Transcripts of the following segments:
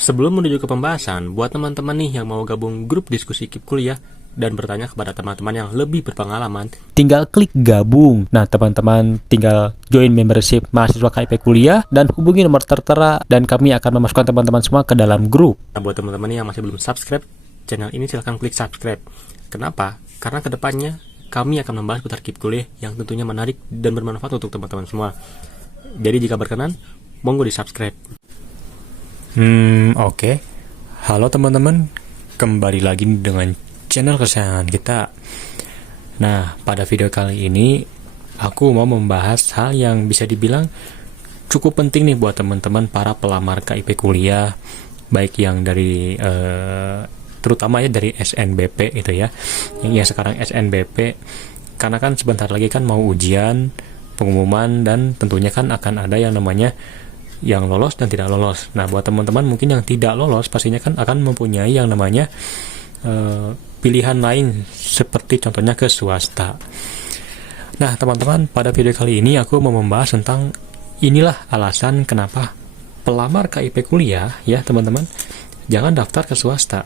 Sebelum menuju ke pembahasan, buat teman-teman nih yang mau gabung grup diskusi KIP kuliah dan bertanya kepada teman-teman yang lebih berpengalaman, tinggal klik gabung. Nah, teman-teman tinggal join membership mahasiswa KIP kuliah dan hubungi nomor tertera dan kami akan memasukkan teman-teman semua ke dalam grup. nah buat teman-teman yang masih belum subscribe channel ini, silahkan klik subscribe. Kenapa? Karena kedepannya kami akan membahas putar KIP kuliah yang tentunya menarik dan bermanfaat untuk teman-teman semua. Jadi jika berkenan, monggo di subscribe. Oke. Halo teman-teman, kembali lagi dengan channel kesayangan kita. Nah, pada video kali ini aku mau membahas hal yang bisa dibilang cukup penting nih buat teman-teman para pelamar KIP kuliah, baik yang dari terutama ya dari SNBP itu ya, yang sekarang SNBP, karena kan sebentar lagi kan mau ujian, pengumuman, dan tentunya kan akan ada yang namanya yang lolos dan tidak lolos. Nah, buat teman-teman mungkin yang tidak lolos pastinya kan akan mempunyai yang namanya pilihan lain, seperti contohnya ke swasta. Nah, teman-teman, pada video kali ini aku mau membahas tentang inilah alasan kenapa pelamar KIP kuliah ya teman-teman jangan daftar ke swasta.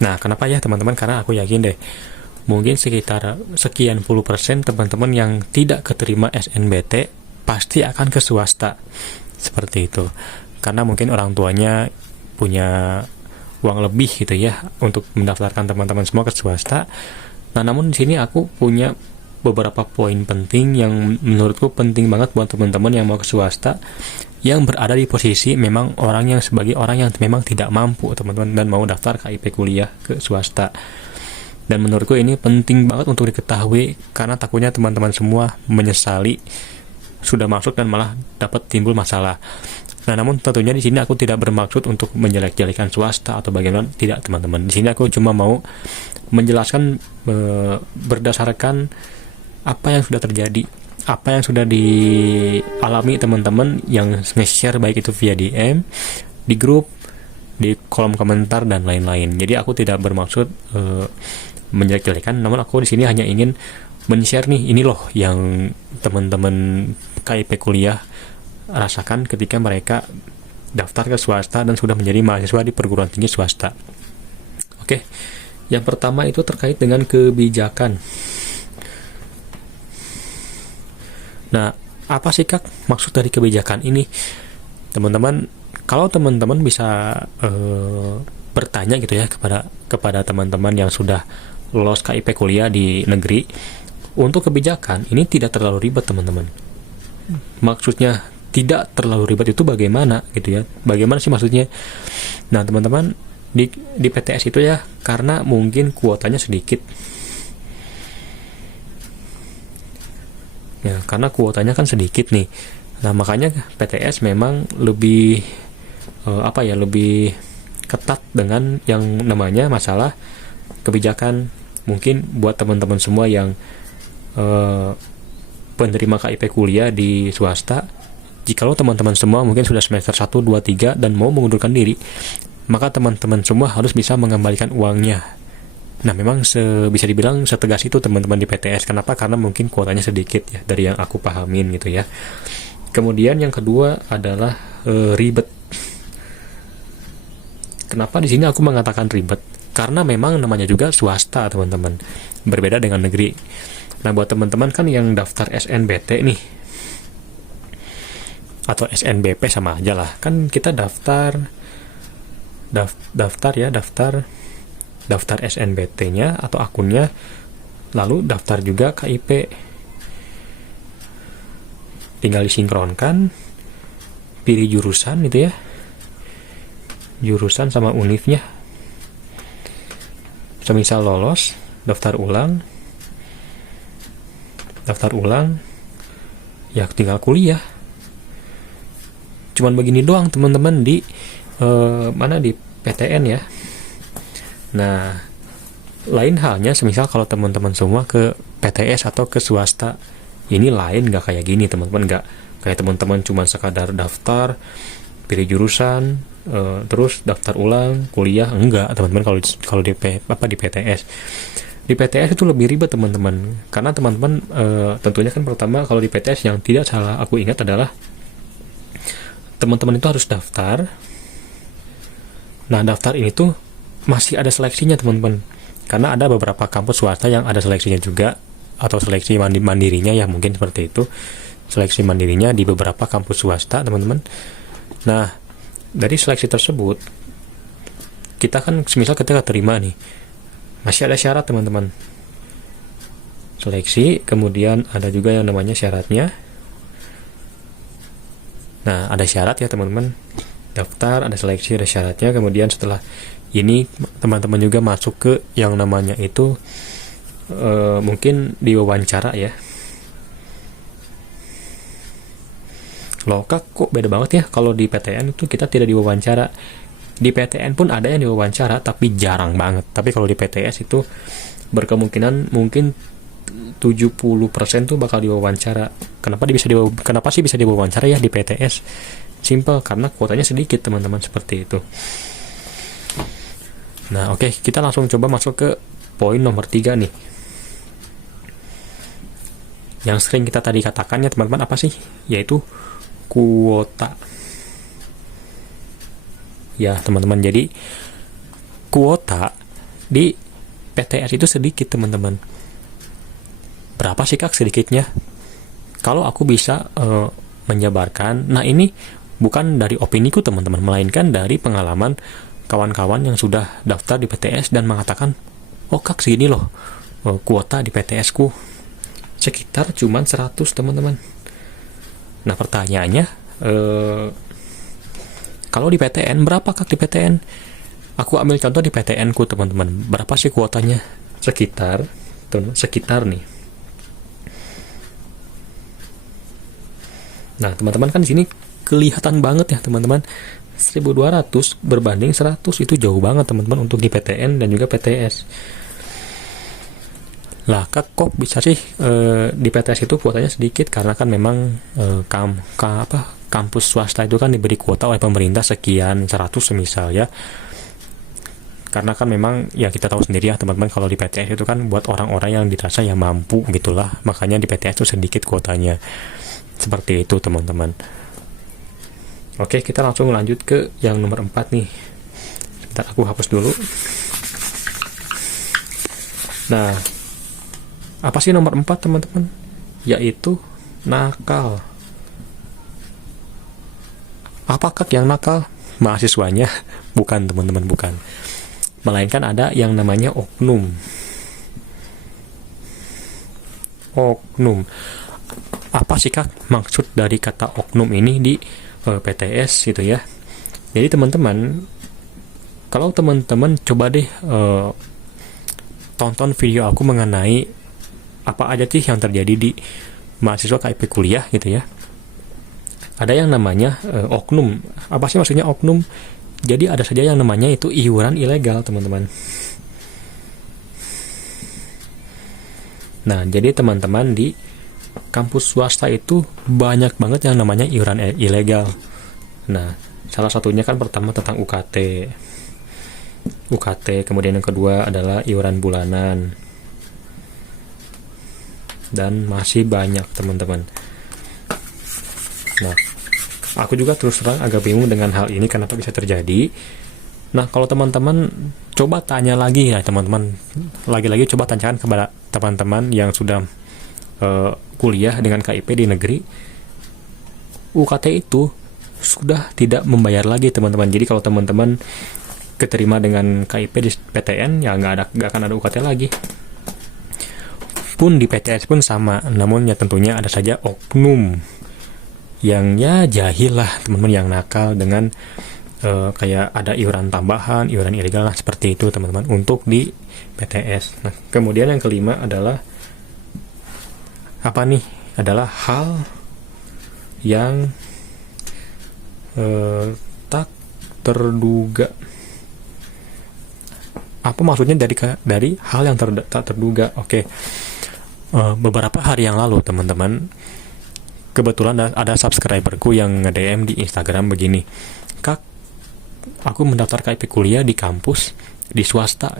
Nah, kenapa ya teman-teman? Karena aku yakin deh mungkin sekitar sekian puluh persen teman-teman yang tidak keterima SNBT pasti akan ke swasta, seperti itu. Karena mungkin orang tuanya punya uang lebih gitu ya untuk mendaftarkan teman-teman semua ke swasta. Nah, namun di sini aku punya beberapa poin penting yang menurutku penting banget buat teman-teman yang mau ke swasta, yang berada di posisi memang orang yang sebagai orang yang memang tidak mampu teman-teman dan mau daftar KIP kuliah ke swasta. Dan menurutku ini penting banget untuk diketahui, karena takutnya teman-teman semua menyesali sudah masuk dan malah dapat timbul masalah. Nah, namun tentunya di sini aku tidak bermaksud untuk menjelek-jelekan swasta atau bagaimana, tidak teman-teman. Di sini aku cuma mau menjelaskan berdasarkan apa yang sudah terjadi, apa yang sudah dialami teman-teman yang nge-share baik itu via DM, di grup, di kolom komentar dan lain-lain. Jadi aku tidak bermaksud menjelek-jelekan, namun aku di sini hanya ingin men-share nih, ini loh yang teman-teman KIP kuliah rasakan ketika mereka daftar ke swasta dan sudah menjadi mahasiswa di perguruan tinggi swasta. Oke, yang pertama itu terkait dengan kebijakan. Nah, apa sih Kak maksud dari kebijakan ini? Teman-teman, kalau teman-teman bisa bertanya gitu ya kepada teman-teman yang sudah lolos KIP kuliah di negeri, untuk kebijakan ini tidak terlalu ribet teman-teman. Maksudnya tidak terlalu ribet itu bagaimana gitu ya? Bagaimana sih maksudnya? Nah, teman-teman, di PTS itu ya, karena mungkin kuotanya sedikit. Ya, karena kuotanya kan sedikit nih. Nah, makanya PTS memang lebih lebih ketat dengan yang namanya masalah kebijakan. Mungkin buat teman-teman semua yang penerima KIP kuliah di swasta, jikalau teman-teman semua mungkin sudah semester 1, 2, 3 dan mau mengundurkan diri, maka teman-teman semua harus bisa mengembalikan uangnya. Nah, memang bisa dibilang setegas itu teman-teman di PTS. Kenapa? Karena mungkin kuotanya sedikit ya, dari yang aku pahamin gitu ya. Kemudian yang kedua adalah ribet. Kenapa di sini aku mengatakan ribet? Karena memang namanya juga swasta teman-teman, berbeda dengan negeri. Nah, buat teman-teman kan yang daftar SNBT nih atau SNBP sama aja lah, kan kita daftar SNBT-nya atau akunnya, lalu daftar juga KIP, tinggal disinkronkan, pilih jurusan gitu ya, jurusan sama univnya. Semisal lolos, daftar ulang, ya tinggal kuliah. Cuman begini doang teman-teman di di PTN ya. Nah, lain halnya semisal kalau teman-teman semua ke PTS atau ke swasta, ini lain, nggak kayak gini teman-teman. Nggak kayak teman-teman cuma sekadar daftar, pilih jurusan, terus daftar ulang kuliah. Enggak teman-teman, kalau di PTS. Di PTS itu lebih ribet teman-teman, karena teman-teman tentunya kan pertama, kalau di PTS yang tidak salah aku ingat adalah teman-teman itu harus daftar, Nah, daftar ini tuh masih ada seleksinya teman-teman. Karena ada beberapa kampus swasta yang ada seleksinya juga, atau seleksi mandirinya ya, mungkin seperti itu. Seleksi mandirinya di beberapa kampus swasta, teman-teman. Nah, dari seleksi tersebut, kita kan semisal kita terima nih, masih ada syarat teman-teman. Seleksi, kemudian ada juga yang namanya syaratnya. Nah, ada syarat ya teman-teman. Daftar, ada seleksi, ada syaratnya. Kemudian setelah ini teman-teman juga masuk ke yang namanya itu mungkin diwawancara ya. Loh kok beda banget ya, kalau di PTN itu kita tidak diwawancara. Di PTN pun ada yang diwawancara, tapi jarang banget. Tapi kalau di PTS itu berkemungkinan mungkin 70% tuh bakal diwawancara. Kenapa sih bisa diwawancara ya di PTS? Simple, karena kuotanya sedikit teman-teman, seperti itu. Nah, oke, kita langsung coba masuk ke poin nomor 3 nih. Yang sering kita tadi katakan ya teman-teman, apa sih? Yaitu kuota. Ya teman-teman, jadi kuota di PTS itu sedikit teman-teman. Berapa sih kak sedikitnya? Kalau aku bisa menjabarkan, nah ini bukan dari opiniku teman-teman, melainkan dari pengalaman kawan-kawan yang sudah daftar di PTS dan mengatakan, oh kak segini loh kuota di PTS ku, sekitar cuman 100 teman-teman. Nah pertanyaannya, kalau di PTN berapa kak di PTN? Aku ambil contoh di PTN ku teman-teman, berapa sih kuotanya? Sekitar nih. Nah teman-teman kan di sini kelihatan banget ya teman-teman, 1200 berbanding 100 itu jauh banget teman-teman untuk di PTN dan juga PTS. Lah kok bisa sih di PTS itu kuotanya sedikit? Karena kan memang kampus swasta itu kan diberi kuota oleh pemerintah sekian 100 semisal ya. Karena kan memang ya kita tahu sendiri ya teman-teman, kalau di PTS itu kan buat orang-orang yang dirasa yang mampu gitulah, makanya di PTS itu sedikit kuotanya. Seperti itu teman-teman. Oke, kita langsung lanjut ke yang nomor 4 nih. Sebentar aku hapus dulu. Nah, apa sih nomor 4 teman-teman? Yaitu nakal. Apakah yang nakal? Mahasiswanya? Bukan teman-teman, bukan. Melainkan ada yang namanya oknum. Oknum. Apa sih kak maksud dari kata oknum ini di PTS gitu ya? Jadi teman-teman, kalau teman-teman coba deh tonton video aku mengenai apa aja sih yang terjadi di mahasiswa KIP kuliah gitu ya. Ada yang namanya oknum. Apa sih maksudnya oknum? Jadi ada saja yang namanya itu iuran ilegal teman-teman. Nah jadi teman-teman di kampus swasta itu banyak banget yang namanya iuran ilegal. Nah, salah satunya kan pertama tentang UKT, kemudian yang kedua adalah iuran bulanan. Dan masih banyak teman-teman. Nah, aku juga terus terang agak bingung dengan hal ini kenapa bisa terjadi. Nah, kalau teman-teman coba tanya lagi ya teman-teman, lagi-lagi coba tanyakan kepada teman-teman yang sudah kuliah dengan KIP di negeri, UKT itu sudah tidak membayar lagi teman-teman. Jadi kalau teman-teman keterima dengan KIP di PTN ya nggak akan ada UKT lagi. Pun di PTS pun sama, namun ya tentunya ada saja oknum yang ya jahil lah teman-teman, yang nakal dengan kayak ada iuran tambahan, iuran ilegal lah, seperti itu teman-teman untuk di PTS. Nah kemudian yang kelima adalah apa nih? Adalah hal yang tak terduga. Apa maksudnya dari hal yang tak terduga? Oke. Beberapa hari yang lalu teman-teman, kebetulan ada subscriberku yang nge-DM di Instagram begini, kak, aku mendaftar KIP kuliah di kampus di swasta.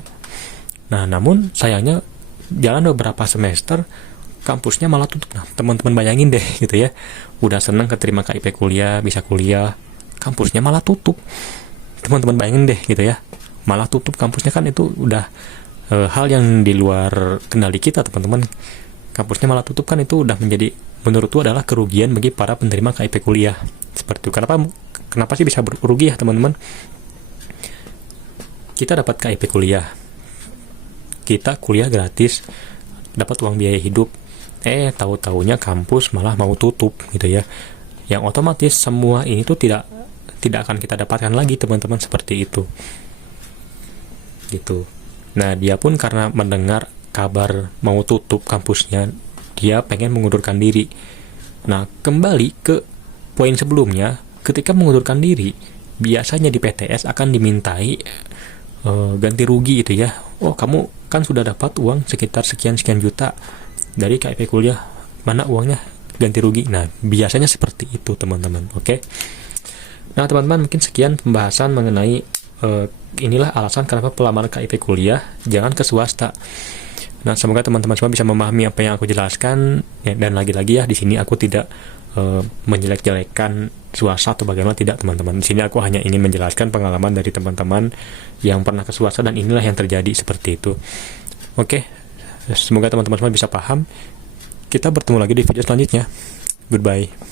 Nah namun sayangnya jalan beberapa semester kampusnya malah tutup. Nah teman-teman bayangin deh gitu ya, udah seneng keterima KIP kuliah, bisa kuliah, kampusnya malah tutup. teman-teman bayangin deh gitu ya, malah tutup kampusnya, kan itu udah hal yang di luar kendali kita teman-teman. Kampusnya malah tutup, kan itu udah menjadi, menurutku adalah kerugian bagi para penerima KIP kuliah. Seperti itu. Kenapa sih bisa rugi ya teman-teman? Kita dapat KIP kuliah, kita kuliah gratis, dapat uang biaya hidup, tahu-taunya kampus malah mau tutup gitu ya. Yang otomatis semua ini tuh tidak akan kita dapatkan lagi teman-teman, seperti itu gitu. Nah, dia pun karena mendengar kabar mau tutup kampusnya, dia pengen mengundurkan diri. Nah, kembali ke poin sebelumnya, ketika mengundurkan diri, biasanya di PTS akan dimintai ganti rugi gitu ya. Oh, kamu kan sudah dapat uang sekitar sekian juta dari KIP kuliah, mana uangnya, ganti rugi. Nah, biasanya seperti itu teman-teman. Oke. Nah, teman-teman, mungkin sekian pembahasan mengenai inilah alasan kenapa pelamar KIP kuliah jangan ke swasta. Nah, semoga teman-teman semua bisa memahami apa yang aku jelaskan ya, dan lagi-lagi ya, di sini aku tidak menjelek-jelekan swasta atau bagaimana, tidak teman-teman. Di sini aku hanya ingin menjelaskan pengalaman dari teman-teman yang pernah ke swasta dan inilah yang terjadi seperti itu. Oke, semoga teman-teman semua bisa paham. Kita bertemu lagi di video selanjutnya. Goodbye.